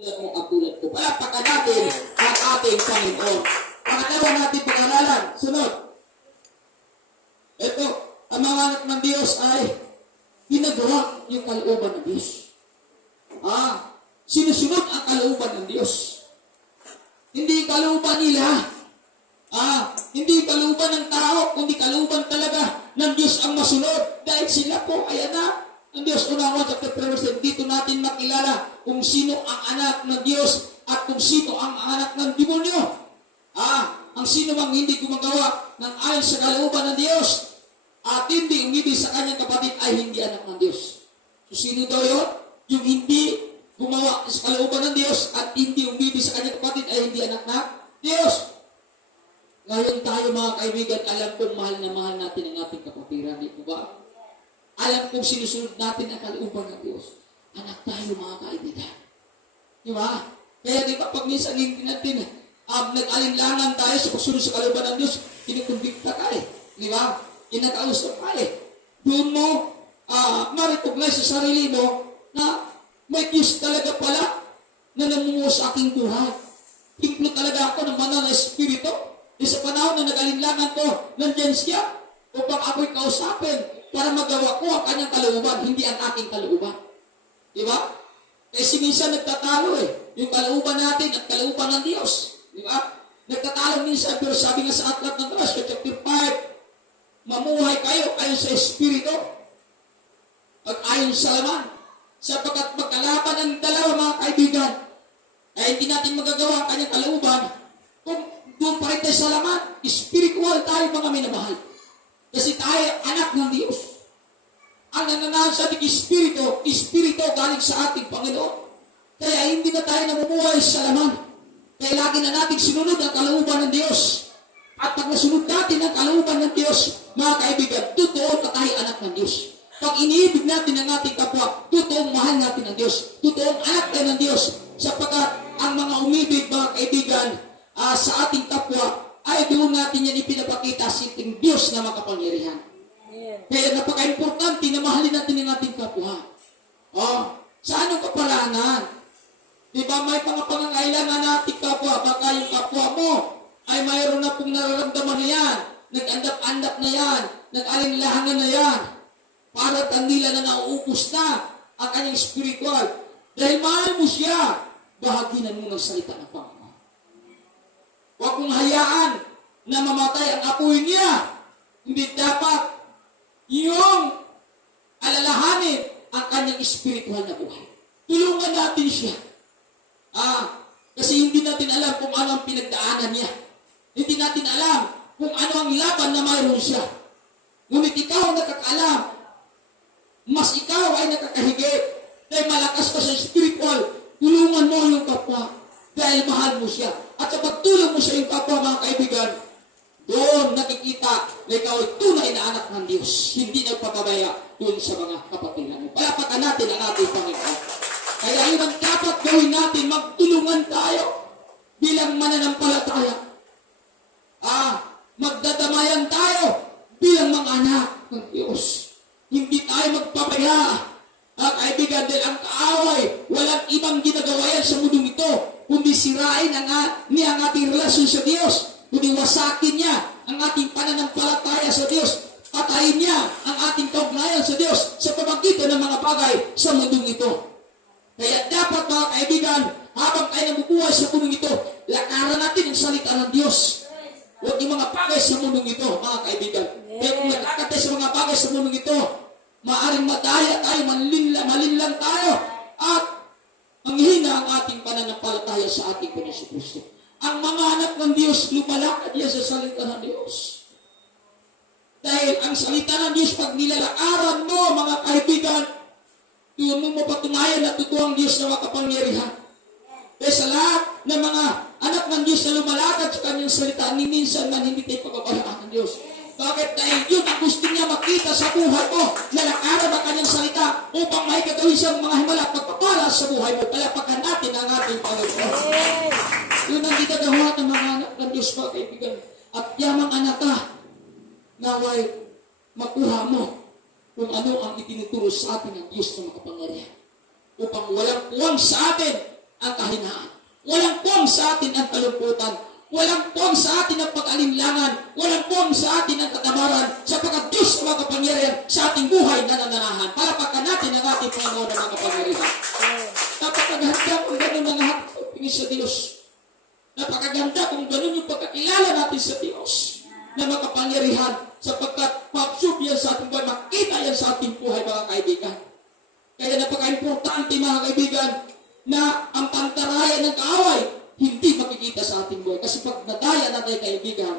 Tulad mo at tulad ko. Palapakan natin ang ating Panginoon. Pangalawa natin pag-aralan. Sunod. Ito, ang mga anak ng Diyos ay ginagawa yung kalooban ng Diyos. Sinusunod ang kalooban ng Diyos. Hindi kalooban nila. Hindi kalooban ng tao, kundi kalooban talaga ng Diyos ang masunod. Dahil sila po ay anak ng Diyos. Una 1 chapter 3, dito natin makilala kung sino ang anak ng Diyos at kung sino ang anak ng demonyo. Ang sino mang hindi gumagawa ng ayon sa kalooban ng Diyos at hindi umibig sa kanyang kapatid ay hindi anak ng Diyos. So sino daw yun? Yung hindi gumawa sa kalooban ng Diyos at hindi umibig sa kanyang kapatid ay hindi anak ng Diyos. Ngayon tayo mga kaibigan, alam kong mahal na mahal natin ang ating kapatiran. Di po ba? Alam kong sinusunod natin ang kalooban ng Diyos. Anak tayo mga kaibigan. Di ba? Kaya di ba pag minsan hindi natin nag-alinlangan tayo sa pagsunod sa kalooban ng Diyos, kinukumbikta ka eh. Di ba? Inag-ausap ka eh. Doon mo ma-recognize sa sarili mo na may Diyos talaga pala na namumuo sa aking buhay. Templo talaga ako ng banal na Espiritu. Sa panahon na nag-alinlangan ko, nandyan siya upang ako'y kausapin para magawa ko ang kanyang kalooban, hindi ang aking kalooban. Di ba? Kasi minsan nagtatalo eh. Yung kalooban natin at kalooban ng Diyos. Di ba? Nagtatalo minsan, pero sabi nga sa aklat ng Galatia, chapter 5, mamuhay kayo ayon sa Espiritu at ayon sa laman. Sapagkat magkalaban ang dalawa mga kaibigan, ay hindi natin magagawa ang kanyang kalooban kung doon pa rin tayo sa laman. Spiritual tayo mga minamahal. Kasi tayo anak ng Diyos. Ang nananahan sa ating Espiritu galing sa ating Panginoon. Kaya hindi na tayo namumuhay sa laman. Kaya lagi na natin sinunod ang kalooban ng Diyos. At pag nasunod natin ang kalooban ng Diyos, mga kaibigan, totoo na tayo anak ng Diyos. Pag iniibig natin ang ating kapwa, totoong mahal natin ng Diyos. Totoong anak tayo ng Diyos. Sapagkat ang mga umibig, mga kaibigan, sa ating kapwa, ay doon natin yan ipinapakita sa ating Diyos na makapangyarihan. Kaya napaka-importante na mahalin natin ang ating kapwa. Sa anong kaparanan? Di ba may mga pangangailangan na ating kapwa? Baka yung kapwa mo ay mayroon na pong nararamdaman na yan. Nag-andap-andap na yan. Nag-alinlangan na yan. Para tandila na nauupos na ang kanyang spiritual. Dahil mahal mo siya, bahaginan mo ng salita ng Panginoon. Huwag mong hayaan na mamatay ang apoy niya. Hindi dapat yung alalahanin ang kanyang spiritual na buhay. Tulungan natin siya. Kasi hindi natin alam kung ano ang pinagdaanan niya. Hindi natin alam kung ano ang laban na mayroon siya. Ngunit ikaw ang nakakaalam. Mas ikaw ay nakakahigit. Dahil malakas ka sa spiritual, tulungan mo yung kapwa. Dahil mahal mo siya. At sa pagtulong mo sa iyong kapwa, mga kaibigan, doon nakikita na ikaw ay tunay na anak ng Diyos. Hindi nagpapabaya doon sa mga kapatiran mo. Palapakan natin ang ating Panginoon. Kaya yun ang dapat gawin natin, magtulungan tayo bilang mananampalataya. Magdadamayan tayo bilang mga anak ng Diyos. Hindi tayo magpapaya. Kaibigan, dahil ang kaaway, walang ibang ginagawa yan sa mundong ito, kundi sirain ang ating relasyon sa Diyos, kundi wasakin niya ang ating pananampalataya sa Diyos, patayin niya ang ating kaugnayan sa Diyos sa pamagitan ng mga bagay sa mundong ito. Kaya dapat mga kaibigan, habang tayo nabubuhay sa mundong ito, lakaran natin ang salita ng Diyos. Huwag yung mga bagay sa mundong ito, mga kaibigan. Kaya kung naglakat tayo sa mga bagay sa mundong ito, maaring madaya tayo, malinlang tayo, at manghina ang ating pananampalataya sa ating Panginoon Kristo. Ang mga anak ng Diyos, lumalakad yan sa salita ng Diyos. Dahil ang salita ng Diyos, pag nilalakaran mo, mga kaibigan, doon mo mapatunayan na totoo ang Diyos na makapangyarihan. Kaya sa lahat ng mga anak ng Diyos na lumalakad sa kanyang salita, ni minsan man hindi tayo pagbabalaan ng Diyos. Bakit? Dahil yun ang gusto niya makita sa buhay mo, na lakaran ang kanyang salita upang may gagawin siyang mga himala at magpapala sa buhay mo. Palapakan natin ang ating Panginoon. Yun ang ginagawa ng mga anak ng Diyos, mga kaibigan. At yamang anak ka, naway makuha mo kung ano ang itinuturo sa atin ng Diyos na makapangyarihan. Upang walang puwang sa atin ang kahinaan. Walang pong sa atin ang kalungkutan. Walang pong sa atin ang pag-alinlangan. Walang pong sa atin ang katamaran. Sapagkat Diyos ang mga kapangyarihan sa ating buhay na nananahan. Palapagkan natin ang ating Panginoon ng mga kapangyarihan. Napakaganda kung gano'n ang hapagpingin sa Diyos. Napakaganda kung gano'n yung pagkakilala natin sa Diyos na makapangyarihan sapagkat mapsub yan sa ating buhay, makita yan sa ating buhay mga kaibigan. Kaya napaka-importante mga kaibigan na ang pantarayan ng kaaway hindi makikita sa ating buhay. Kasi pag nadaya natin kaibigan,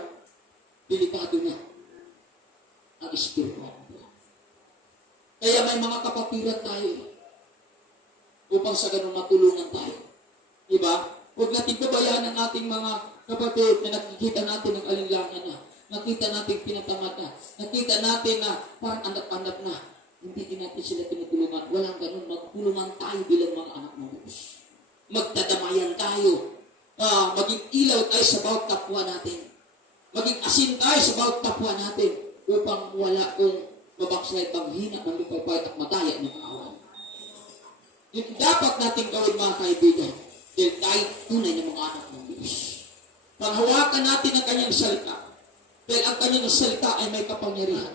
delikado na ang espiritu. Kaya may mga kapatiran tayo upang sa ganun matulungan tayo. Diba? Huwag natin babayaan ang ating mga kapatid na nakikita natin ang alinlangan na. Nakita natin pinatamad na. Nakita natin na parang andap-andap na. Hindi din natin sila tinutulungan. Walang ganun. Magtulungan tayo bilang mga anak ng Diyos. Magtadamayan tayo. Maging ilaw tayo sa bawat kapwa natin. Maging asin tayo sa bawat kapwa natin upang wala kong mabakslay paghina ng lupapay at mataya ng kaaway. Yung dapat natin gawin mga kaibigan dahil tayo tunay na mga anak ng Diyos. Panghawakan natin ang kanyang salita. Dahil ang kanyang salita ay may kapangyarihan.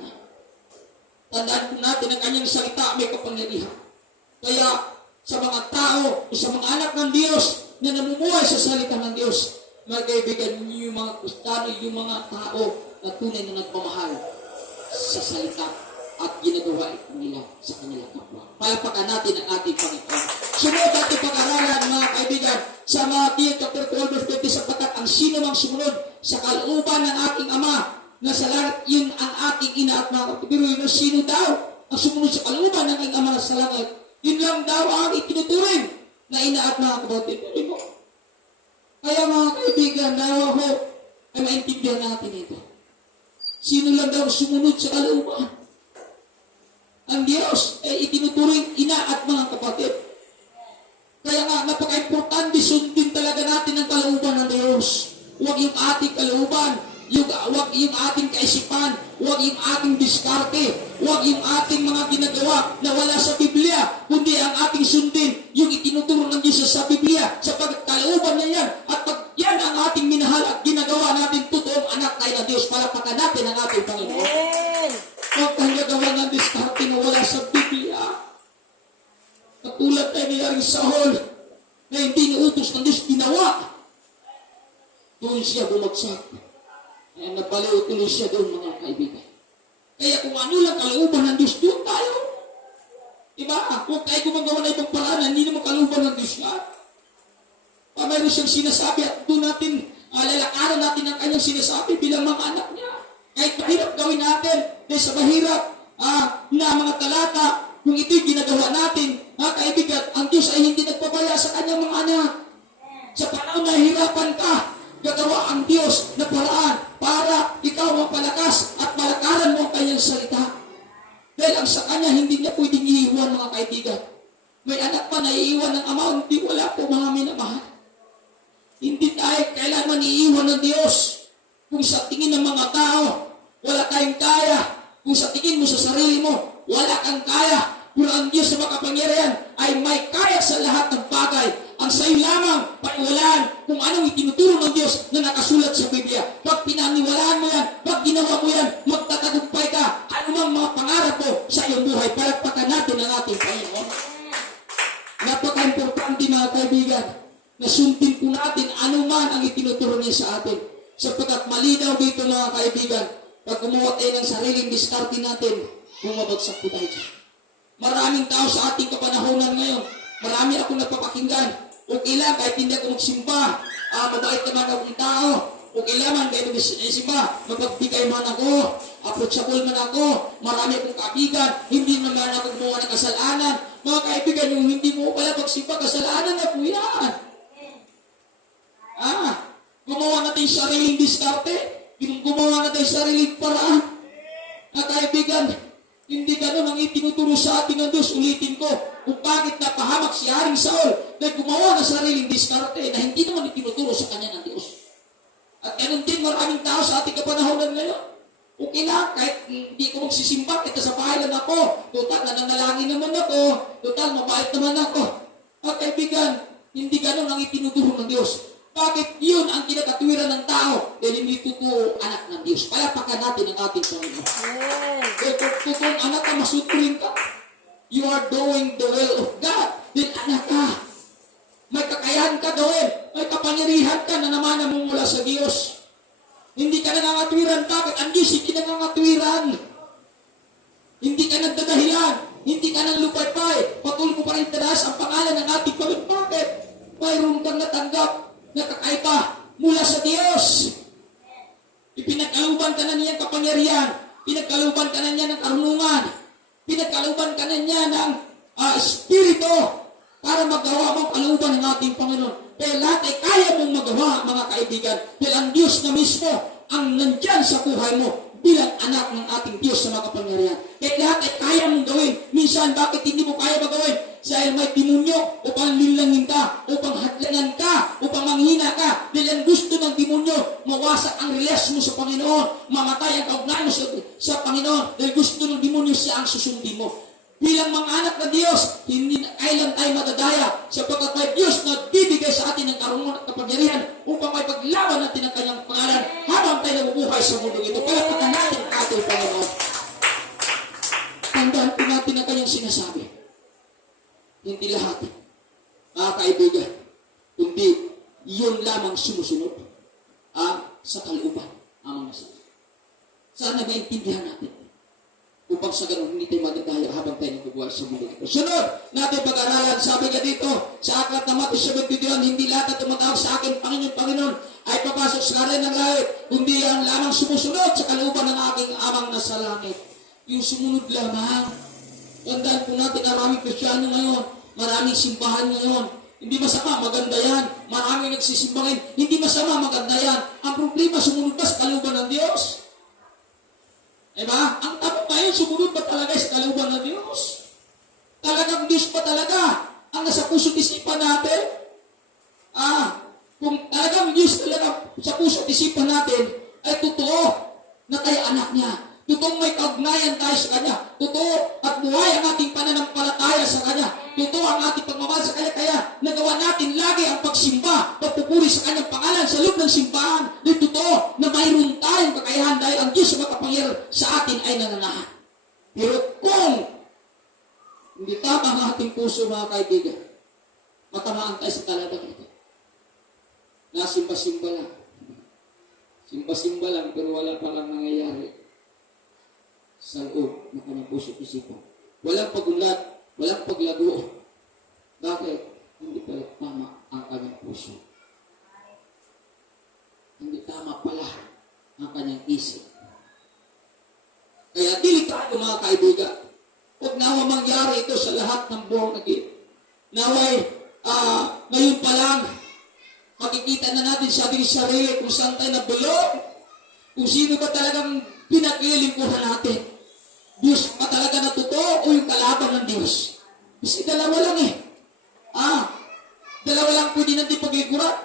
Tandaan po natin ang kanyang salita ay may kapangyarihan. Kaya sa mga tao o sa mga anak ng Diyos na namumuhay sa salita ng Diyos, mga kaibigan, yung mga Kristiyano, yung mga tao na tunay na nagmamahal sa salita at ginagawa nila sa kanilang kapwa. Palapakan natin ang ating Panginoon. Sumunod natin pag-aralan, mga kaibigan, sa Matthew chapter 12 verse 20, sapagkat ang sino mang sumunod sa kalooban ng aking Ama na sa langit, yun ang aking ina at mga kapatid. Pero sino daw ang sumunod sa kalooban ng aking Ama na sa langit? Yun lang daw ang itinuturing na ina at mga kapatid. Kaya mga kaibigan, nawa ko ay maintindihan natin ito. Sino lang daw sumunod sa kalooban? Ang Diyos ay itinuturing ina at mga kapatid. Kaya nga, napaka-importante sundin talaga natin ang kalooban ng Diyos. Huwag yung ating kalooban, huwag yung ating kaisipan, huwag yung ating diskarte, huwag yung ating mga ginagawa na wala sa Biblia, kundi ang ating sundin, yung itinuturo ng Diyos sa Biblia, sapagkat kalooban niya yan. At pag yan ang ating minahal at ginagawa natin, totoong anak tayo ng Diyos, palapakan natin ang ating Panginoon. Huwag kang gagawa ng diskarte na wala sa Biblia. Katulad tayo nangyari sa Saul, na hindi nautos ng Diyos, ginawa. Doon siya bumagsak. Kaya nabaliw tuloy siya doon, mga kaibigan. Kaya kung ano lang kalooban ng Diyos, doon tayo. Diba? Huwag tayo gumagawa na ibang paraan, hindi naman kalooban ng Diyos yan. Mayroon siyang sinasabi at doon natin, lalakaran natin ang kanyang sinasabi bilang mga anak niya. Kahit mahirap gawin natin, dahil sa mahirap na mga talata, kung ito'y ginagawa natin, mga kaibigan, ang Diyos ay hindi nagpabaya sa kanyang mga anak. Sa panahon na hirapan ka, gagawa ang Diyos na paraan para ikaw mapalakas at malakaran mo ang kanyang salita. Dahil ang sa kanya, hindi niya pwedeng iiwan, mga kaibigan. May anak pa na iiwan ng ama, hindi wala po mga minamahal. Hindi tayo kailanman iiwan ng Diyos. Kung sa tingin ng mga tao, wala tayong kaya. Kung sa tingin mo sa sarili mo, wala kang kaya. Pero ang Diyos sa makapangyarihan ay may kaya sa lahat ng bagay. Ang sa'yo lamang, paniwalaan kung anong itinuturo ng Diyos na nakasulat sa Biblia. Pag pinaniwalaan mo yan, pag ginawa mo yan, magtatagumpay ka. Anumang mga pangarap mo sa iyong buhay, palagpakan natin ang ating Panginoon. Napaka-importante mga kaibigan, na sundin po natin anuman ang itinuturo niya sa atin. Sapagkat malinaw dito mga kaibigan, pag gumawa tayo ng sariling diskarte natin, bumabagsak po tayo dyan. Maraming tao sa ating kapanahonan ngayon, marami akong napapakinggan. Okay lang, kahit hindi ako magsimba, mabait naman akong tao. Okay lang man, kahit magsimba, mapagbigay man ako, approachable man ako, marami akong kaibigan, hindi naman ako gumawa ng kasalanan. Mga kaibigan, yung hindi mo pala magsimba, kasalanan na po yan. Gumawa natin sariling diskarte, gumawa natin sariling paraan. Mga kaibigan, hindi ganun ang itinuturo sa ating ng Diyos. Ulitin ko, kung bakit napahamak si Haring Saul na gumawa ng sariling diskarte na hindi naman itinuturo sa kanya ng Diyos. At ganun din maraming tao sa ating kapanahonan ngayon. Okay lang, kahit hindi ko magsisimba, kahit sa bahay lang ako, total nananalangin naman ako, total mabait naman ako. Mga kaibigan, Hindi ganun ang itinuturo ng Diyos. Bakit yun ang kinakatwiran ng tao? Dahil hindi totoo anak ng Diyos. Palapakan natin ang ating Panginoon. Dahil kung totoong anak ka, masutrin ka. You are doing the will of God. Dahil anak ka. May kakayahan ka gawin. May kapangyarihan ka na namana mo mula sa Diyos. Hindi ka nangangatwiran. Bakit? Ang Diyos hindi nangangatwiran. Hindi ka nagdadahilan. Hindi ka nang lupay-pay. Patuloy mo pa rin tanaas ang pangalan ng ating Panginoon. Bakit? Mayroon kang natanggap na kakaiba mula sa Diyos. Ipinagkaluban ka na niya ng kapangyarihan. Pinagkaluban ka na niya ng karunungan. Pinagkaluban ka na niya ng espiritu para magawa mo ang kaluban ng ating Panginoon. Pero lahat ay kaya mong magawa, mga kaibigan. Dahil ang Diyos na mismo ang nandyan sa buhay mo bilang anak ng ating Diyos sa mga kapangyarihan. Kaya lahat ay kaya mong gawin. Minsan, bakit hindi mo kaya magawin? Dahil may demonyo upang linlangin ka, upang hadlangan ka, upang manghina ka. Dahil ang gusto ng demonyo, mawasak ang relasyon mo sa Panginoon, mamatay ang kaugnayan mo sa Panginoon. Dahil gusto ng demonyo siya ang susundin mo. Bilang mga anak ng Diyos, hindi na kailan tayo madadaya sapagkat may Diyos na bibigay sa atin ng karunungan at kapangyarihan upang may paglaban natin ang kanyang pangalan habang tayo nabubuhay sa mundo ito. Palapakan natin ang ating Panginoon. Tandaan po natin ang kanyang sinasabi. Hindi lahat, mga kaibigan, kundi yun lamang sumusunod sa kalooban ang mga sabi. Sana maintindihan natin upang sa ganun hindi tayo madadaya habang tayo nagbubuhay sa mundo ito. Sunod natin pag-aralan, sabi ka dito sa aklat na Matthew 7:21, hindi lahat na tumatawag sa akin, Panginoon, Panginoon, ay papasok sa karen ng langit, kundi ang lamang sumusunod sa kalooban ng aking amang nasa langit. Yung sumunod lamang. Tandaan po natin, maraming Kristyano ngayon, maraming simbahan ngayon. Hindi masama, maganda yan. Maraming nagsisimbangin, hindi masama, maganda yan. Ang problema, sumunod ba sa kalooban ng Diyos? Diba? Ang tanong ngayon, sumunod ba talaga sa kalooban ng Diyos? Talagang Diyos pa talaga ang nasa puso't isipan natin? Kung talagang Diyos talaga sa puso't isipan natin, ay totoo na tayo anak niya. Totoong may kaugnayan tayo sa Kanya. Totoo at buhay ang ating pananampalataya sa Kanya. Totoo ang ating pagmamahal sa Kanya. Kaya nagawa natin lagi ang pagsimba, pagpupuri sa Kanyang pangalan sa loob ng simbahan. Di totoo na mayroon tayong kakayahan dahil ang Diyos sa makapangyarihan sa atin ay nananahan. Pero kung hindi tama ang ating puso, mga kaibigan, matamaan tayo sa talagang ito. Nasimba-simba lang. Simba-simba lang pero wala palang nangyayari sa loob ng kanyang puso at isipan. Walang pagulat, walang paglago. Bakit? Hindi pala tama ang kanyang puso. Hindi tama pala ang kanyang isip. Kaya delikado, mga kaibigan. Huwag nawa mangyari ito sa lahat ng buong naging. Naway, ngayon pa lang, makikita na natin sa ating sarili kung saan tayo nabulog, kung sino ba talagang pinaglilingkuran natin. Diyos pa talaga na totoo o yung kalaban ng Diyos? Kasi dalawa lang eh. Dalawa lang pwede natin paglikuran.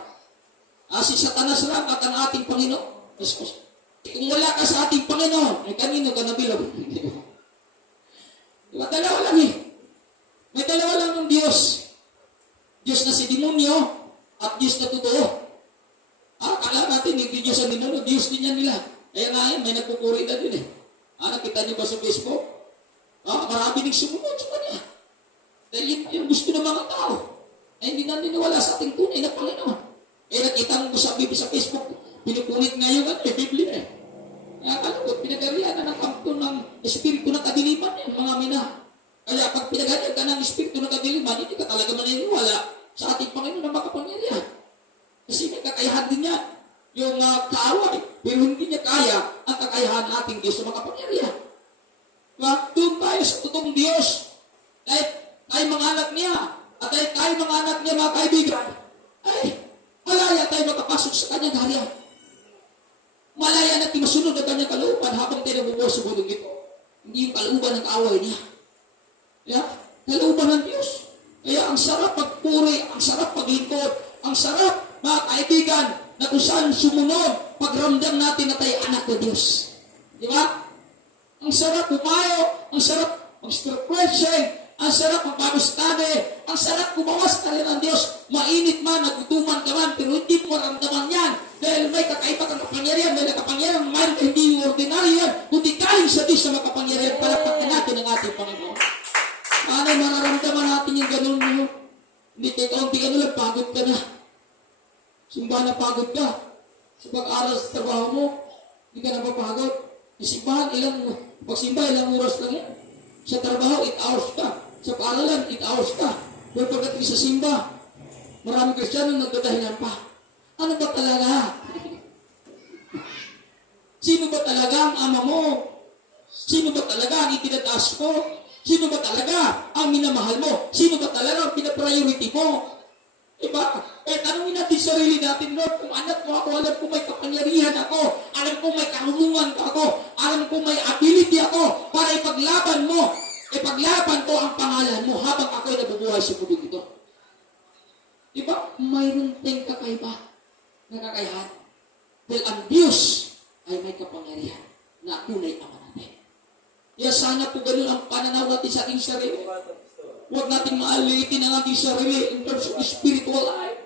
Si Satanas lang at ang ating Panginoon. Kung wala ka sa ating Panginoon, ay kanino ka nabilog? Diba? Dalawa lang eh. May dalawa lang ng Diyos. Diyos na si demonyo at Diyos na totoo. Akala natin, hindi Diyos ang demonyo, Diyos din yan nila. Kaya nga yun, may nagpupuri na din eh. Nakita niyo ba sa Facebook? Marami nang sumunod sa Kanya. Dahil yung gusto ng mga tao ay hindi naniniwala sa ating tunay na Panginoon. Nakita mo sa Facebook, pinupunit ngayon Biblia eh. Kaya kalungkot, pinagarihan na ng kampo ng Espiritu ng Kadiliman yung mga mina. Kaya pag pinagarihan ka ng Espiritu ng Kadiliman, hindi ka talaga maniniwala sa ating Panginoon na makapangyarihan. Kasi may kakayahan din niya. Yung kaaway, pero hindi niya kaya ang kakayahan ating Diyos sa makapangyarihan. Doon tayo sa totoong Diyos. Kahit tayo mga anak niya, at kahit tayo mga anak niya, mga kaibigan, ay malaya tayo makapasok sa kanyang harian. Malaya natin masunod ang kanyang kalooban habang tayo nabubuhay sa mundong ito. Hindi yung kalooban ng kaaway niya. Kalooban ng Diyos. Kaya ang sarap pagpuri, ang sarap paglingkod, ang sarap, mga kaibigan, na kung saan sumunod, pagramdam natin na tayo anak ng Diyos. Di ba? Ang sarap pumayo, ang sarap mag-start question, Ang sarap magpapastade. Ang sarap kumawas ka rin ng Diyos. Mainit man, nagutuman ka man, pero hindi mo maramdaman yan. Dahil may kakaiba kang kapangyarihan, may nakapangyarihan, mayroon ka hindi ordinaryo yan, kundi galing sa Diyos na makapangyarihan. Palakpakan natin ang ating Panginoon. Ano, mararamdaman natin yung ganun mo. Hindi kaunti ka lang, pagod ka na. Simbahan na pagod ka. Sa pag-aral sa trabaho mo, hindi ka napapagod. Sa simbahan, pagsimba, ilang oras lang yan. Sa trabaho, 8 hours ka. Sa paaralan, 8 hours ka. Pero pagdating sa simba, maraming Kristiyano nagdadahilan pa. Ano ba talaga? Sino ba talaga ang ama mo? Sino ba talaga ang itinataas mo? Sino ba talaga ang minamahal mo? Sino ba talaga ang pinapriority mo? Diba? Tanungin natin sarili natin, Lord, kung anak mo ako, alam ko may kapangyarihan ako, alam ko may karunungan ako, alam ko may ability ako para ipaglaban mo. Ipaglaban ko ang pangalan mo habang ako'y nabubuhay sa mundo ito. Diba? Mayroon tayong kakaiba na kakayahan. Dahil ang Diyos ay may kapangyarihan na tunay ama natin. Kaya sana po ganun ang pananaw natin sa ating sarili. Huwag natin maalitin ang ating sarili in terms of spiritual life.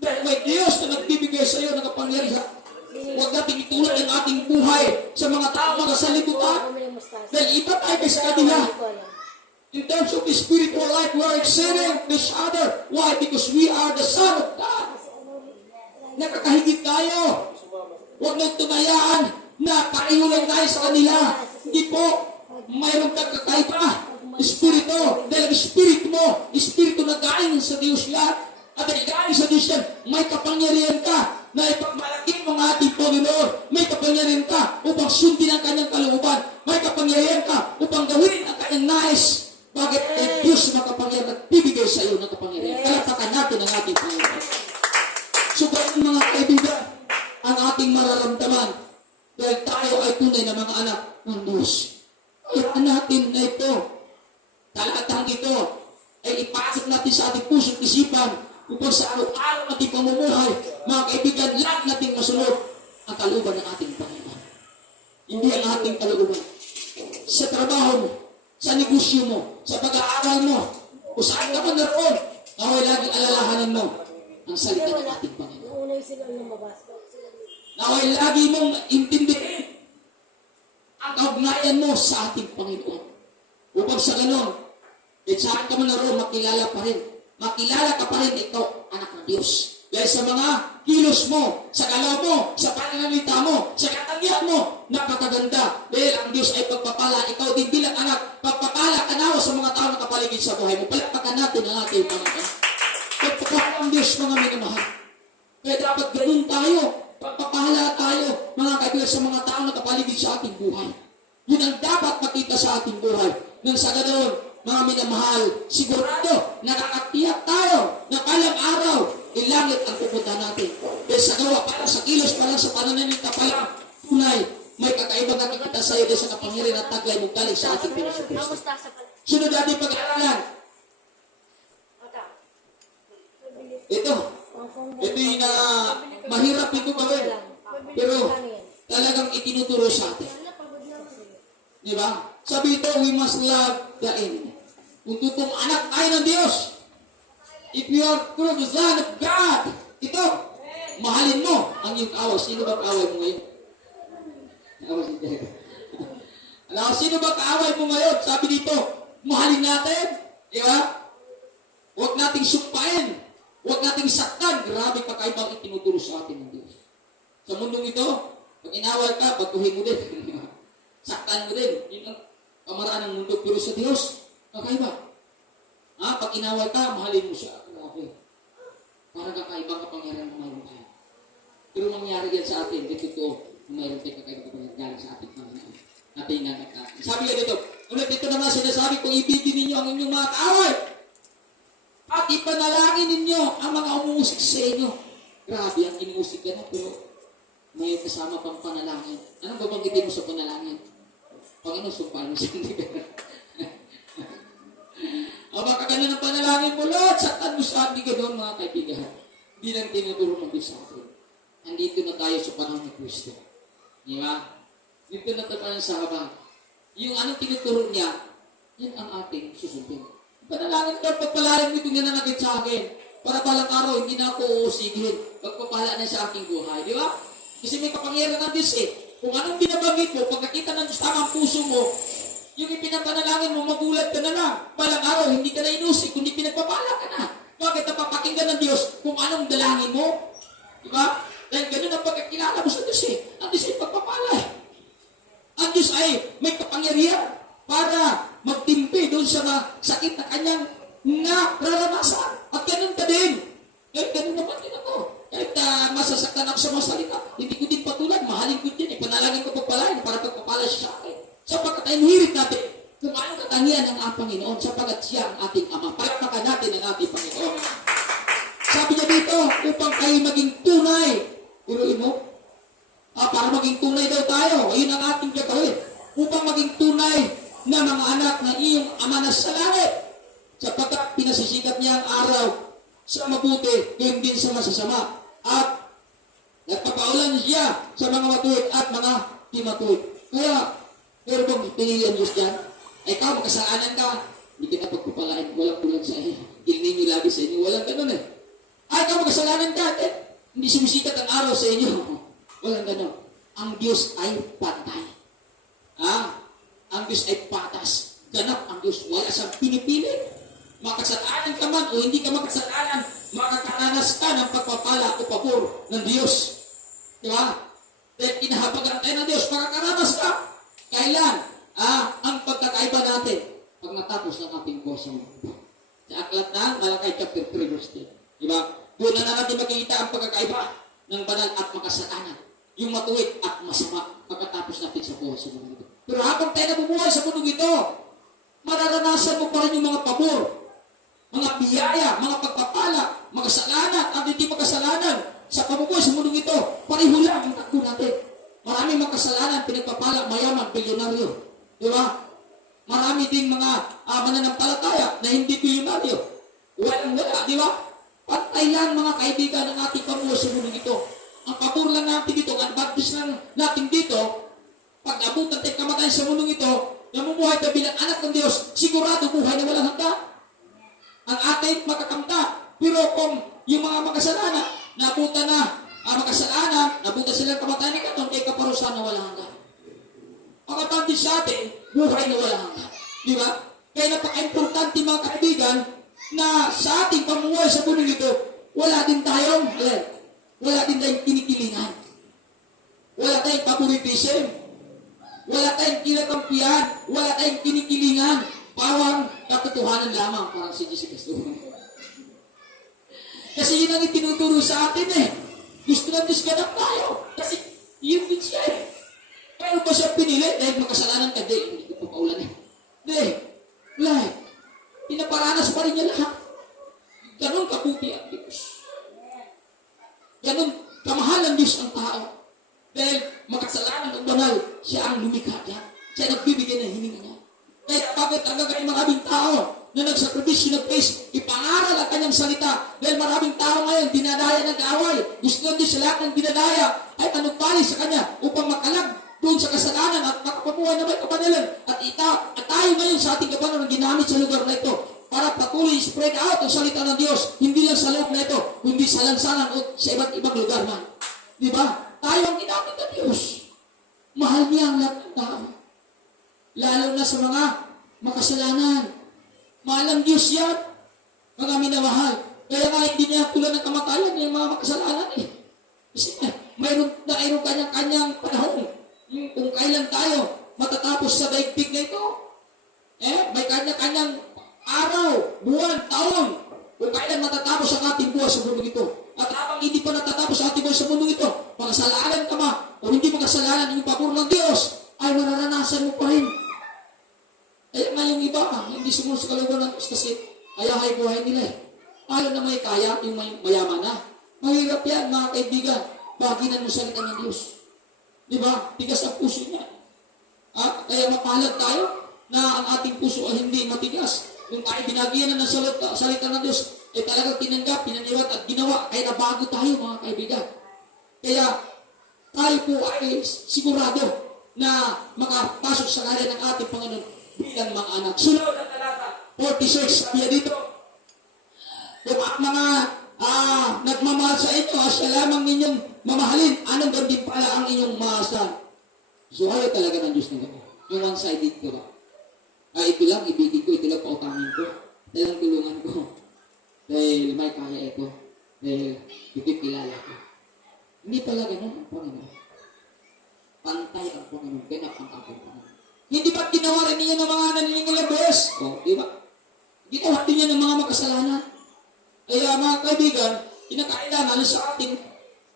Dahil may Diyos na nagbibigay sa iyo ng kapangyarihan. Huwag natin itulad ang ating buhay sa mga tao mga sa libutan. Dahil iba tayo kay sa kanila. In terms of the spiritual life, we are excelling each other. Why? Because we are the Son of God. Nakakahigit tayo. Huwag nang tumayaan na pareho lang tayo sa kanila. Hindi po. Mayroon kang kakaiba. Espiritu, dahil ang espiritu mo, espiritu na galing sa Diyos yan, at dahil galing sa Diyos yan, may kapangyarihan ka na ipagmalaki ang ating Panginoon. May kapangyarihan ka upang sundin ang kanyang kalooban. May kapangyarihan ka upang gawin ang kanyang nais. Bakit? Diyos makapangyarihan at bibigay sa iyo ng kapangyarihan. Palakpakan natin ang ating Panginoon. Subalit mga kaibigan, ang ating mararamdaman dahil tayo ay tunay na mga anak ng Diyos. Kaya natin na ito, talatang ito ay ipasok natin sa ating puso't isipan upang sa araw-araw nating pamumuhay, mga kaibigan, lahat nating masunod ang kalooban ng ating Panginoon. Hindi ang ating kalooban. Sa trabaho mo, sa negosyo mo, sa pag-aaral mo, o saan ka man naroon, naway laging alalahanin mo ang salita ng ating Panginoon. Naway lagi mong intindihin ang kaugnayan mo sa ating Panginoon. Upang sa ganon, saan ka man naroon, makilala pa rin. Makilala ka pa rin ito, anak ng Diyos. Dahil sa mga kilos mo, sa galaw mo, sa pananalita mo, sa katangian mo, napakaganda. Dahil ang Diyos ay pagpapala. Ikaw din bilang anak, pagpapala ka nawa sa mga tao na kapaligid sa buhay mo. Palakpakan natin ang ating Panginoon. Pagpapala ang Diyos, mga minamahal. Kaya dapat ganun tayo. Pagpapala tayo, mga kaibigan, sa mga tao na kapaligid sa ating buhay. Yun ang dapat makita sa ating buhay. Nang sa ganoon, mga minamahal, sigurado, nakakatiyak tayo na palang araw, ilangit ang pupunta natin. Dahil sa gawa, parang sa kilos, parang sa pananalita pa lang, tunay, may kakaibang nakikita sa iyo dahil sa kapangyarihan at taglay mong galing sa ating Panginoon Kristo. Sunod natin pag-aaralan. Ito yung na mahirap ito gawin. Pero talagang itinuturo sa atin. Di ba? Sabi ito, we must love the enemy. Kung totoong anak tayo ng Diyos, if you are true the Son of God, ito, mahalin mo ang iyong kaaway. Sino ba kaaway mo ngayon? Alam, sino ba kaaway mo ngayon? Sabi dito, mahalin natin. Di ba? Huwag nating sumpain. Huwag nating saktan. Grabe kakaibang itinuturo sa atin ng Diyos. Sa mundong ito, pag inaway ka, pagtuhin mo din. Saktan mo din. Yun ang kamaraan ng mundo. Pero sa Diyos, kakaiba. Pag inaway ka, mahalin mo siya. Okay. Para kakaibang kapangyarihan ng mayroon tayo. Pero mangyari yan sa atin, dito ito, mayroon tayo kakaibang kapangyarihan sa ating Panginoon. Natin nangat natin. Sabi nga dito, ulit dito naman sinasabi kung ibigin ninyo ang inyong mga kaaway at ipanalangin ninyo ang mga umuusik sa inyo. Grabe, ang inuusik ka na, pero may kasama pang panalangin. Anong babanggitin mo sa panalangin? Panginoon, sumpahan mo siya. O baka ganun ang panalangin mo, Lord, saktan mo sa ating ganoon, mga kaibigan. Hindi lang tinuturo ng Diyos sa atin. Andito na tayo sa panahon ni Kristo. Di ba? Dito na tayo sa habang. Yung anong tinuturo niya, Yan ang ating susundin. Panalangin ka, pagpalain mo itong nananagit sa akin. Para balang araw, hindi na ako uusigin. Pagpapala na sa aking buhay. Di ba? Kasi may kapangyarihan ng Diyos eh. Kung anong binabanggit mo, pag nakita ng Diyos tamang puso mo, yung ipinapanalangin mo, magulat ka na lang. Balang araw, hindi ka na inusig, kundi pinagpapala ka na. Bakit napapakinggan ng Diyos kung anong dalangin mo? Di ba? Dahil ganun ang pagkakilala mo sa Diyos eh. Ang Diyos ay pagpapala eh. Ang Diyos ay may kapangyarihan para magtimpi doon sa sakit na kanyang nararanasan. At ganun ka din. Kahit ganun naman din ako. Kahit masasaktan ako sa mga salita, hindi ko din patulad. Mahalin ko din. Ipanalangin ko pagpalain para pagpapala siya sa akin. Sapagkat ay hirit natin kung anong katangian ng ating Panginoon sapagkat siya ang ating Ama. Palakpakan natin ang ating Panginoon. Sabi niya dito, upang kayo maging tunay. Uruin mo? Para maging tunay daw tayo. Ayun ang ating gagawin. Upang maging tunay na mga anak ng iyong Ama na sa langit. Sapagkat pinasisikat niya ang araw sa mabuti, gayon din sa masasama. At nagpapaulan siya sa mga matuwid at mga di matuwid. Kaya, meron bang pinili ang Diyos dyan? Ay ikaw, makasalanan ka. Hindi ka na pagpapalain. Walang kulang sa iyo. Ilinin niyo lagi sa inyo. Walang ganun eh. Ay ikaw, makasalanan ka. Hindi sumisikat ang araw sa inyo. Walang ganun. Ang Diyos ay patay. Ang Diyos ay patas. Ganap ang Diyos. Wala siyang pinipili. Makasalanan ka man o hindi ka makasalanan, makakaranas ka ng pagpapala o pabor ng Diyos. Di ba? Dahil kinahabagan tayo ng Diyos, makakaranas ka. Kailan? Ang pagkakaiba natin pag natapos ng ating buhay sa mundo. Sa aklat ng Malakay chapter 3 verse 10. Di ba? Doon na natin makikita ang pagkakaiba ng banal at makasalanan. Yung matuwid at masama pagkatapos natin sa buhay sa mundo. Pero habang tayo nabubuhay sa mundo ito, mararanasan mo pa rin yung mga pabor, mga biyaya, mga pagpapala, mga kasalanan, at hindi makasalanan sa pamumuhay sa mundo ito. Pareho lang ang takbo natin. Maraming makasalanan, pinagpapala, mayaman, bilyonaryo. Di ba? Marami ding mga mananampalataya na hindi bilyonaryo. Walang-wala, di ba? Patay lang mga kaibigan ng ating pamumuhay sa mundo ito. Ang pabor lang natin dito, ang advantage lang natin dito, pag abutan tayo kamatayan sa mundo ito, namumuhay ka bilang anak ng Diyos, sigurado buhay na walang hanggan. Ang ating makakamta. Pero kung yung mga makasalanan, nabutan na makasalanan, nabutan silang kamatayan ni Katon, kay kaparusahan na walang hanggan. Ang advantage sa atin, buhay na walang hanggan. Di ba? Kaya napaka-importante mga kaibigan, na sa ating pamumuhay sa mundo ito, wala din tayong kinikilingan. Wala tayong favoritism. Wala tayong kinakampihan. Wala tayong kinikilingan. Pawang katotohanan lamang parang si Jesus Cristo. Kasi yun ang itinuturo sa atin eh. Gusto ng Diyos ganap tayo. Kasi yun din siya eh. Pero ba siya pinili? Dahil makasalanan ka, hindi ko papaulan eh. Hindi. Wala eh. Pinaparanas pa rin niya lahat. Ganon kabuti ang Diyos. Ganon kamahal ng Diyos ang tao. Dahil makasalanan ng banal, siya ang lumikha niya. Siya nagbibigay ng hininga niya. Kaya bakit ang gagawin maraming tao na nagsakripisyo ng face, ipangaral ang kanyang salita. Dahil maraming tao ngayon, dinadaya ng away. Gusto nyo sa lahat ng dinadaya ay tanumpali sa kanya upang makalag doon sa kasalanan at makapabuhay na may kapanalan. At tayo ngayon sa ating kapanalan ginamit sa lugar na ito para patuloy spread out ang salita ng Diyos. Hindi lang sa loob na ito, kundi sa lansangan o sa iba't ibang lugar man. Di ba? Tayo ang ginamit ng Diyos. Mahal niya ang lahat ng tao. Lalo na sa mga makasalanan. Mahal ng Diyos yan. Mga minamahal. Kaya nga hindi niya tulad ng kamatayan yung mga makasalanan eh. Kasi mayroon kanyang panahon. Kung kailan tayo matatapos sa daigdig na ito. May kanya-kanyang araw, buwan, taon. Kung kailan matatapos ang ating buhay sa mundo ito. At habang hindi pa natatapos ang ating buhay sa mundo ito, makasalanan ka ma, o hindi makasalanan yung pabor ng Diyos, ay mararanasan mo pa rin. Kaya nga yung iba, hindi sumunod sa kalooban ng Diyos kasi ayahay buhay nila eh. Ayaw na may kaya, yung mayaman na. Mahirap yan, mga kaibigan. Baginan mo salita ng Diyos. Di ba? Tigas ang puso niya. Kaya mapalad tayo na ang ating puso ay hindi matigas. Kung tayo binagian na ng salita ng Diyos, ay talagang tinanggap, pinaniwat at ginawa. Kaya nabago tayo, mga kaibigan. Kaya tayo po ay sigurado na makapasok sa kanya ng ating Panginoon bilang mga anak. Sunod na talata, 46, sabi niya dito, kung ang mga nagmamahal sa inyo, siya lamang ninyong mamahalin, anong gandin pala ang inyong mahasan? So, ayaw talaga ng Diyos na gano'n. Yung one-sided ko ba? Ito lang, ibigin ko, ito lang pautangin ko, ito lang tulungan ko. Dahil may kaya ito. Dahil kilala ko. Hindi pala gano'n ang Panginoon. Pantay ang Panginoon, kaya napangkapang Panginoon. Hindi ba't ginawa rin niya ng mga naniningilabos? O, di ba? Ginawa din niya ng mga makasalanan. Kaya mga kaibigan, kinakailangan sa ating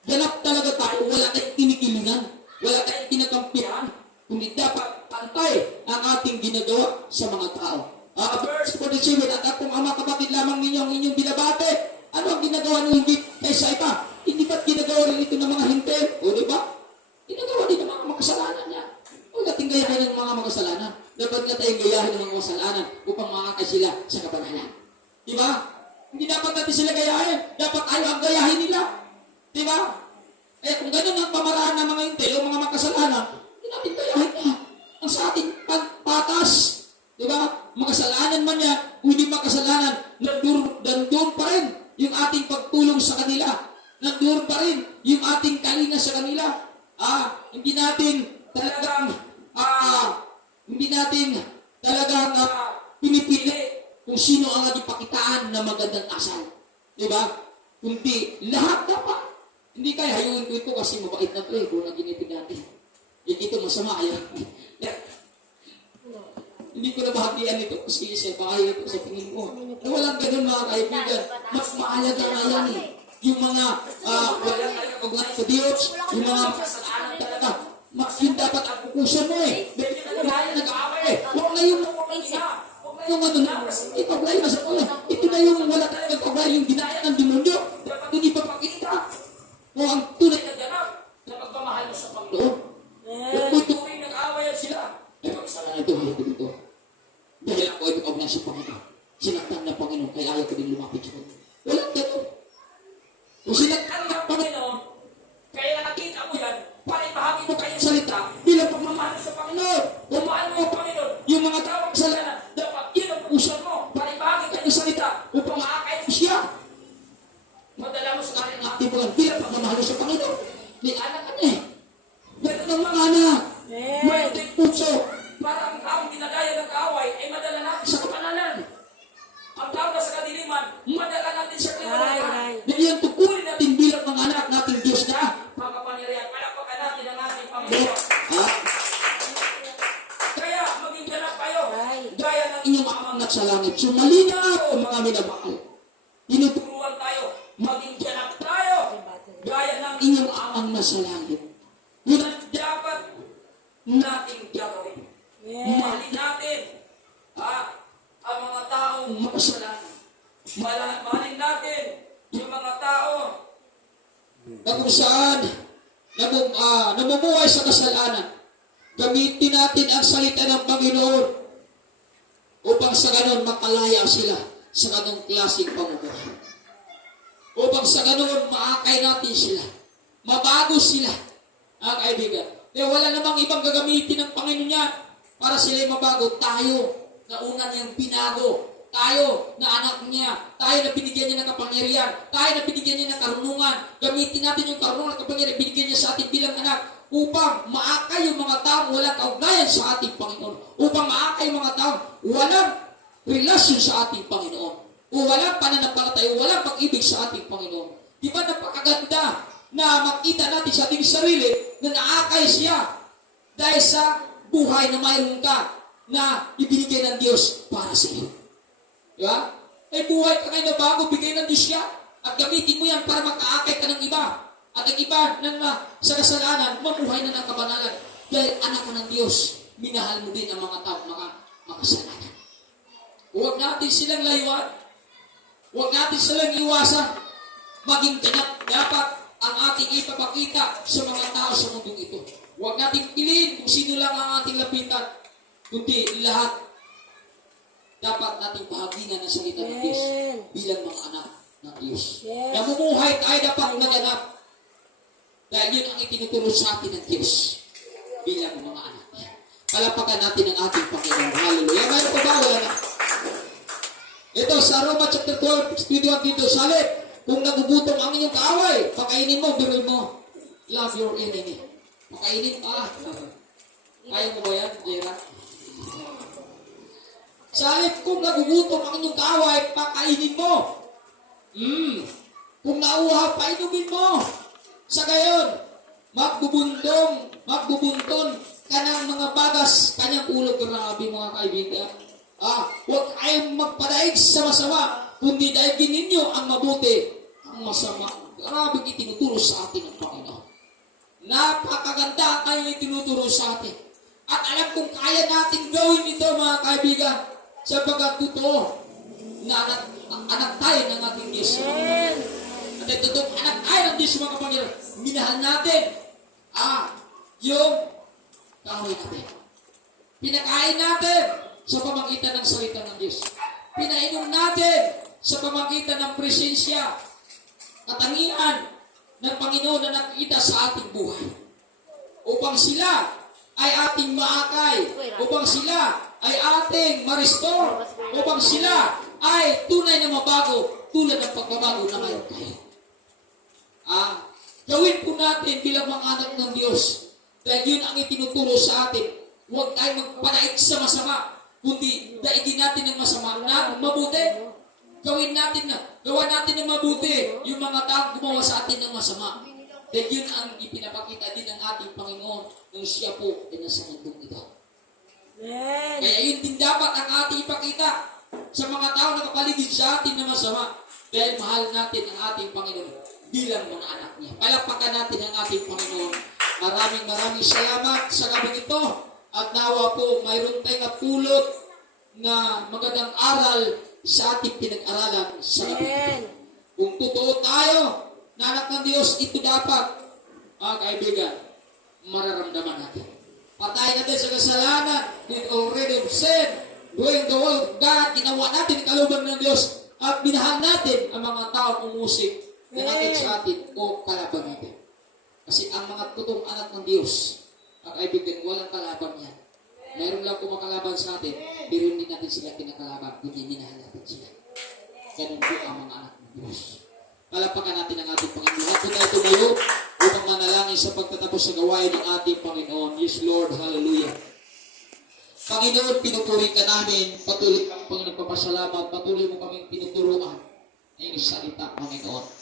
ganap talaga tayo, wala tayong tinikilingan, wala tayong kinakampihan, kundi dapat pantay ang ating ginagawa sa mga tao. Verse 47, at akong ama kapatid lamang ninyo ang inyong binabate, ano ang ginagawa ng higit kaysa iba? Hindi ba't ginagawa rin ito ng mga hintel? O diba? Ginagawa din ng mga makasalanan niya. O nating gayahin ng mga makasalanan. Dapat na tayong gayahin ng mga makasalanan upang makakay sila sa kabanalan. Diba? Hindi dapat natin sila gayahin. Dapat tayo ang gayahin nila. Diba? Eh kung ganyan ang pamaraan ng mga hintel o mga makasalanan, hindi natin gayahin na. Ang sa ating patas, diba? Makasalanan man yan, hindi makasalanan, nandun pa rin yung ating pagtulong sa kanila. Nandun pa rin yung ating kalinga sa kanila. Hindi natin talagang pinipili kung sino ang ipakitaan na magandang asal. Diba? Kundi lahat dapat. Hindi kaya hayuin ko ito kasi mabait na ito kung naginipid natin. Ito masama. Hindi ko nabahagian ito kasi sa bahay ito sa tingin ko. Walang ganun mga kaibigan. Mas mahalaga nga yan eh. Yung mga walang nagkakagulat sa Diyos, yung mga makasalanan talaga. Mas yun dapat ang pukusan mo eh. Dahil na nag-aaway eh. Huwag na yung yung ano na, ipagay na sa ulo. Ito na yung wala talaga pagay, yung ginaya ng demonyo. Dapat hindi papakita. O ang tunay na ganap na pagmamahal mo sa Panginoon. Kung tuwing nag-aaway sila, ay pagkasalanan ito, ayaw ko dito. Dahil ako ay pag-aw sa Panginoon. Sinaktan ng Panginoon, kaya ayaw ko din lumapit sa Panginoon. Walang gano'n. Kung sinaktan ng Panginoon, kaya nakita mo yan, para ibahagi mo kayong salita, bilang pagmamahal sa Panginoon. Umahal mo ang Panginoon. Yung mga tawang kasalanan, dapat yun ang puso mo, para ibahagi kayong salita, upang maakay mo siya. Madala mo sa kanyang ating pagmamahal, bilang pagmamahal sa Panginoon. May anak ka niya eh. Ganun ang mga anak. May ating puso. Para ang taong ginagaya ng kaaway ay madala natin sa kapanalan. Ang tao na sa kadiliman, madala natin sa kapanalan. Dahil yan tukunin natin bilang mga anak nating Diyos na pagkapangyarihan. Palapakan natin ang ating Panginoon. Kaya maging ganap kayo. Gaya ng inyong amang nasa langit. Sumalinaw ang mga minabakal. Tinuturuan tayo. Maging ganap tayo. Gaya ng inyong amang nasa langit. Yun ang dapat nating gagawin. Mahalin natin ang mga taong makasalanan. Mahalin natin yung mga tao na kung saan namumuhay sa kasalanan. Gamitin natin ang salita ng Panginoon upang sa ganon makalaya sila sa ganong klaseng pamumuhay. Upang sa ganon maakay natin sila. Mabago sila. Ang kaibigan. Kaya wala namang ibang gagamitin ng Panginoon niya para sila'y mabago. Tayo na una niyang binago. Tayo na anak niya. Tayo na binigyan niya ng kapangyarihan. Tayo na binigyan niya ng karunungan. Gamitin natin yung karunungan at kapangyarihan binigyan niya sa atin bilang anak upang maakay yung mga taong walang kaugnayan sa ating Panginoon. Upang maakay yung mga taong walang relasyon sa ating Panginoon. O walang pananampalataya, walang pag-ibig sa ating Panginoon. Di ba napakaganda na makita natin sa ating sarili na naakay siya dahil sa buhay na mayroon ka na ibinigay ng Diyos para sa iyo. Diba? May buhay ka kayo na bago, bigay ng Diyos siya at gamitin mo yan para makaakay ka ng iba. At ang iba na sa kasalanan, mabuhay na ng kabanalan. Dahil anak ka ng Diyos, minahal mo din ang mga tao, mga makasalanan. Huwag natin silang layuan. Huwag natin silang iwasan. Maging ganap dapat ang ating ipapakita sa mga tao sa mundong ito. Huwag natin piliin kung sino lang ang ating lapitan. Kundi lahat dapat nating bahaginan ng salita ng Diyos bilang mga anak ng Diyos. Namumuhay tayo dapat naganap. Dahil yun ang itinuturo sa atin ng Diyos bilang mga anak niya. Palapakan natin ang ating Panginoon. Hallelujah. Mayroon pa ba? Wala na. Ito, sa Roma chapter 12, 21 dito, salit, kung nagugutom ang inyong kaaway, pakainin mo, biruin mo. Love your enemy. Pakainin, kaya mo ba yan, Jera? Salit, kung nagugutom ang inyong kaaway, pakainin mo. Kung nauuhaw, painumin mo. Sa gayon, magbubunton ka ng mga bagas, kanyang ulo. Grabe mga kaibigan. Huwag kayong magpadaig sa masama, kundi daigin ninyo ang mabuti, ang masama. Grabe itinuturo sa atin ng Panginoon. Napakaganda kayo itinuturo sa atin. At alam kong kaya natin gawin ito mga kaibigan, sapagkat totoo na anak tayo ng ating Diyos. At totoo, anak tayo ng Diyos mga kapanginoon. Minahal natin yung kahoy natin. Pinakain natin sa pamagitan ng salita ng Diyos. Pinainom natin sa pamagitan ng presensya, katangian ng Panginoon na nakikita sa ating buhay. Upang sila ay ating maakay, upang sila ay ating ma-restore, upang sila ay tunay na mabago, tulad ng pagbabago na ngayon kayo. Gawin po natin bilang mga anak ng Diyos, dahil yun ang itinuturo sa atin. Huwag tayong magpanaig sa masama, kundi daigin natin ng masama na mabuti. Gawa natin ng mabuti yung mga taong gumawa sa atin ng masama. Dahil yun ang ipinapakita din ng ating Panginoon nung siya po ay nasa mundong ito. Kaya yun din dapat ang ating ipakita sa mga tao na kapaligid sa atin na masama. Dahil mahal natin ang ating Panginoon bilang mga anak niya. Palakpakan natin ang ating Panginoon. Maraming salamat sa gabi ito. At nawa po, mayroon tayong pulot na magandang aral sa ating pinag-aralan sa gabi ito. Kung totoo tayo na anak ng Diyos, ito dapat, kaibigan, mararamdaman natin. Patay natin sa kasalanan, with already of sin, doing the will of God, ginawa natin kalooban ng Diyos, at binahal natin ang mga taong umusik na natin sa atin o kalaban natin. Kasi ang mga totoong anak ng Diyos, kaibigan, walang kalaban yan. Mayroon lang kumakalaban sa atin, pero hindi natin sila kinakalaban, kundi minahal natin sila. Ganun po ang mga anak ng Diyos. Palapakan natin ang ating Panginoon. Lahat po tayo tumayo upang manalangin sa pagtatapos sa gawain ng ating Panginoon. Yes, Lord. Hallelujah. Panginoon, pinupuri ka namin. Patuloy kang Panginoon nagpapasalamat. Patuloy mo kaming pinuturuan ng iyong salita, Panginoon.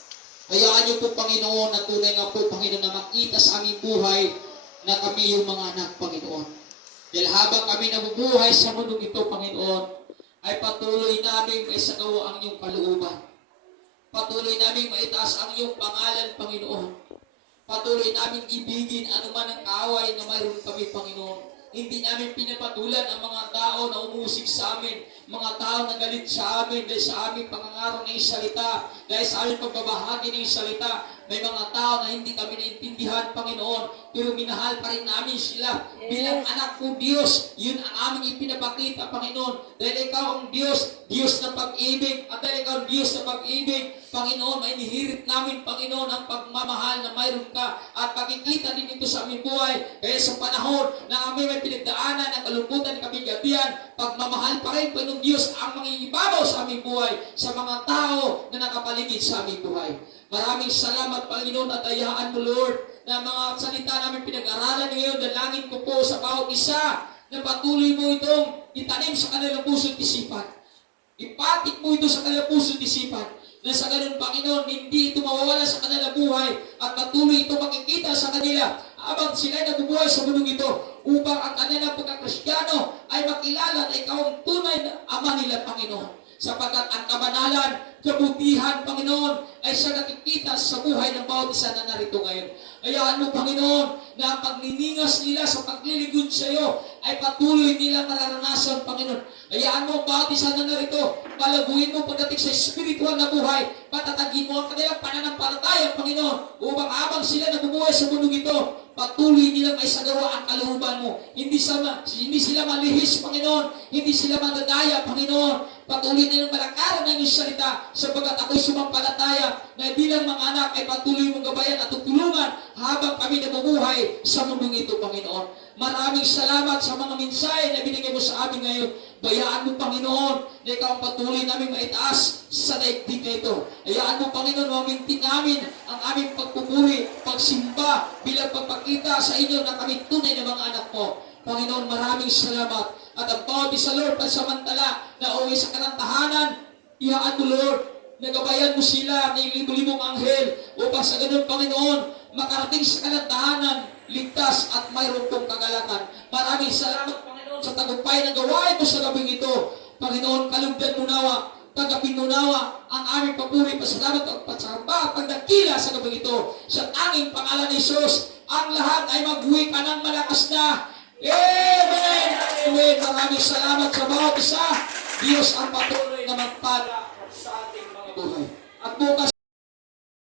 Hayaan niyo po, Panginoon, na tunay nga po, Panginoon, na makita sa aming buhay na kami yung mga anak, Panginoon. Dahil habang kami nabubuhay sa mundong ito, Panginoon, ay patuloy namin may sagawa ang iyong kalooban. Patuloy namin maitaas ang iyong pangalan, Panginoon. Patuloy namin ibigin anuman ang kaaway na mayroon kami, Panginoon. Hindi namin pinapatulan ang mga tao na umusik sa amin, mga tao na galit sa amin dahil sa aming pangangaraw ng salita, dahil sa aming pagbabahagi ng salita. May mga tao na hindi kami naintindihan, Panginoon, pero minahal pa rin namin sila bilang anak ko, Diyos. Yun ang aming ipinapakita, Panginoon. Dahil ikaw ang Diyos, Diyos ng pag-ibig. At dahil ikaw ang Diyos ng pag-ibig, Panginoon, may inihirit namin, Panginoon, ang pagmamahal na mayroon ka. At pakikita din ito sa aming buhay. Kaya sa panahon na kami may pinagdaanan ng kalungkutan, kabigatian, pagmamahal pa rin, Panginoon Diyos, ang mangingibabaw sa aming buhay, sa mga tao na nakapaligid sa aming buhay. Maraming salamat, Panginoon, at ayaan mo, Lord, na mga salita namin pinag-aralan ngayon. Dalangin ko po sa bawat isa na patuloy mo itong itanim sa kanilang puso't isipan. Ipatik mo ito sa kanilang puso't isipan. Na sa ganun, Panginoon, hindi ito mawawala sa kanilang buhay at patuloy ito makikita sa kanila habang sila nabubuhay sa mundong ito upang ang kanilang pagkakristyano ay makilala na ikaw ang tunay na Ama nila, Panginoon. Sapagkat ang kabanalan, kabutihan, Panginoon, ay siya nakikita sa buhay ng bawat isa na narito ngayon. Hayaan mo, Panginoon, na ang pagniningas nila sa paglilingkod sa iyo ay patuloy nilang mararanasan, Panginoon. Hayaan mo, bawat isa na narito, palaguin mo pagdating sa spiritual na buhay, patatagin mo ang kanilang pananampalataya, Panginoon, upang habang sila nabubuhay sa mundong ito, patuloy nilang ay sagawa ang kalooban mo. Hindi sila malihis, Panginoon. Hindi sila madadaya, Panginoon. Patuloy nilang malakaran ng iyong salita sapagkat ako'y sumampalataya na bilang mga anak ay patuloy mong gabayan at tutulungan habang kami nabubuhay sa mundong ito, Panginoon. Maraming salamat sa mga mensahe na binigay mo sa amin ngayon. Bayaan mo, Panginoon, na ikaw ang patuloy namin maitaas sa daigdig na ito. Hayaan mo, Panginoon, mamintin namin ang aming pagpupuri, pagsimba, bilang pagpakita sa inyo na kami tunay na mga anak mo. Panginoon, maraming salamat. At ang bawat isa, Lord, pansamantala na uwi sa kanang tahanan, iyaan mo, Lord, nagabayan mo sila ng libo-libong anghel upang sa ganun, Panginoon, makarating sa kanang tahanan, ligtas at mayroon pong kagalakan. Maraming salamat, Panginoon, sa tagumpay na gawain mo sa gabing ito. Panginoon, kalugdan mo nawa, tagapin mo nawa ang aming papuri, pasalamat at pagsamba at pagdakila sa gabing ito. Sa tanging pangalan ni Jesus, ang lahat ay mag-uwi ka ng malakas na. Amen! Amen! Maraming salamat sa bawat isa. Diyos ang patuloy na magpala sa ating mga buhay. At bukas,